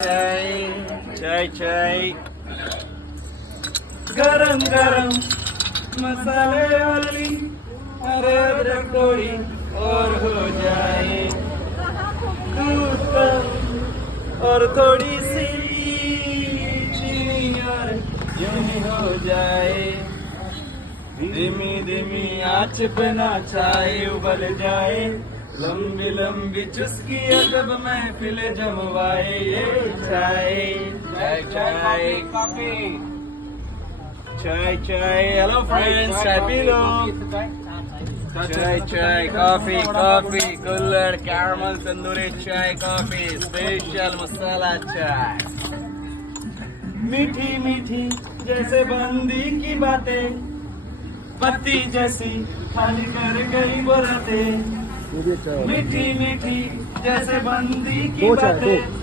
चाय चाय चाय गरम गरम मसाले वाली अरे अदरक थोड़ी और हो जाए दूध कम और थोड़ी सी चीनी और यूं ही हो जाए धीमी धीमी आंच पे ना चाय उबल जाए लंबी लंबी चुस्की जब महफिल जमवाए ये चाय चाय चाय कॉफी चाय चाय हेलो फ्रेंड्स चाय पी लो चाय चाय कॉफी कॉफी कुल्हड़ कैरमल तंदूरी चाय कॉफी स्पेशल मसाला चाय मीठी मीठी जैसे बंदी की बातें पत्ती जैसी खाली कर गई बोलते मीठी मीठी जैसे बंदी की बातें